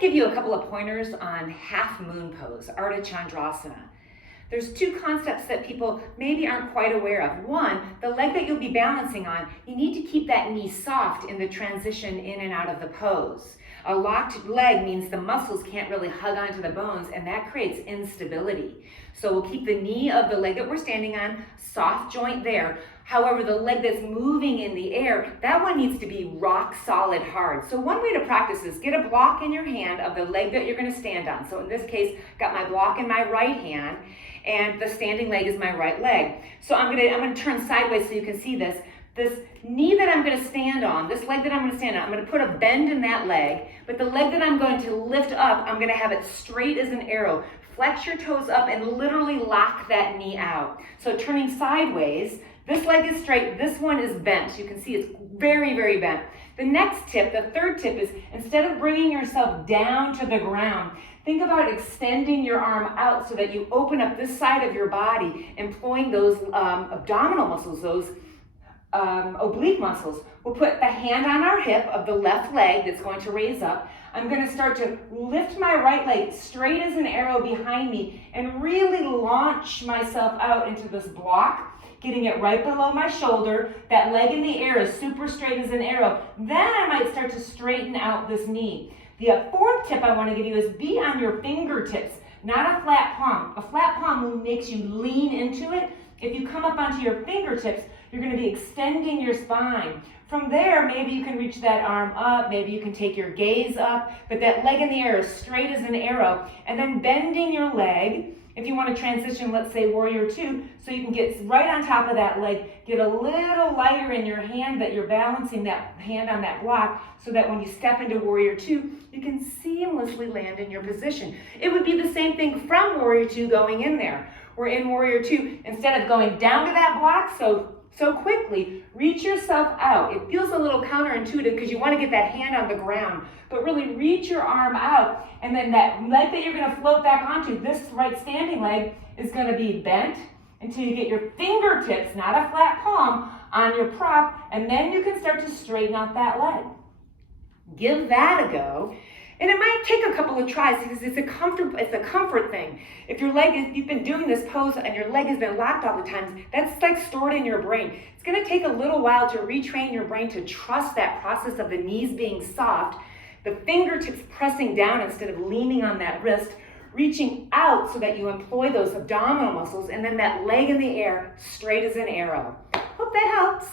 to give you a couple of pointers on half moon pose, Ardha Chandrasana. There's two concepts that people maybe aren't quite aware of. One, the leg that you'll be balancing on, you need to keep that knee soft in the transition in and out of the pose. A locked leg means the muscles can't really hug onto the bones, and that creates instability. So we'll keep the knee of the leg that we're standing on, soft joint there. However, the leg that's moving in the air, that one needs to be rock solid hard. So one way to practice is get a block in your hand of the leg that you're going to stand on. So in this case, got my block in my right hand, and the standing leg is my right leg. So I'm going to turn sideways so you can see this. This knee that I'm going to stand on, this leg that I'm going to stand on, I'm going to put a bend in that leg, but the leg that I'm going to lift up, I'm going to have it straight as an arrow. Flex your toes up and literally lock that knee out. So turning sideways, this leg is straight, this one is bent. You can see it's very, very bent. The next tip, the third tip is instead of bringing yourself down to the ground, think about extending your arm out so that you open up this side of your body, employing those abdominal muscles, those oblique muscles. We'll put the hand on our hip of the left leg that's going to raise up. I'm going to start to lift my right leg straight as an arrow behind me and really launch myself out into this block, getting it right below my shoulder. That leg in the air is super straight as an arrow. Then I might start to straighten out this knee. The fourth tip I want to give you is be on your fingertips, not a flat palm. A flat palm makes you lean into it. If you come up onto your fingertips, you're going to be extending your spine. From there, maybe you can reach that arm up, maybe you can take your gaze up, but that leg in the air is straight as an arrow. And then bending your leg, if you want to transition, let's say warrior two, so you can get right on top of that leg, get a little lighter in your hand that you're balancing that hand on that block, so that when you step into warrior two, you can seamlessly land in your position. It would be the same thing from warrior two going in there. We're in warrior two, instead of going down to that block so quickly, reach yourself out. It feels a little counterintuitive because you want to get that hand on the ground, but really reach your arm out, and then that leg that you're going to float back onto, this right standing leg, is going to be bent until you get your fingertips, not a flat palm, on your prop, and then you can start to straighten out that leg. Give that a go. And it might take a couple of tries because it's a comfort thing. If you've been doing this pose and your leg has been locked all the time, that's like stored in your brain. It's going to take a little while to retrain your brain to trust that process of the knees being soft, the fingertips pressing down instead of leaning on that wrist, reaching out so that you employ those abdominal muscles, and then that leg in the air straight as an arrow. Hope that helps.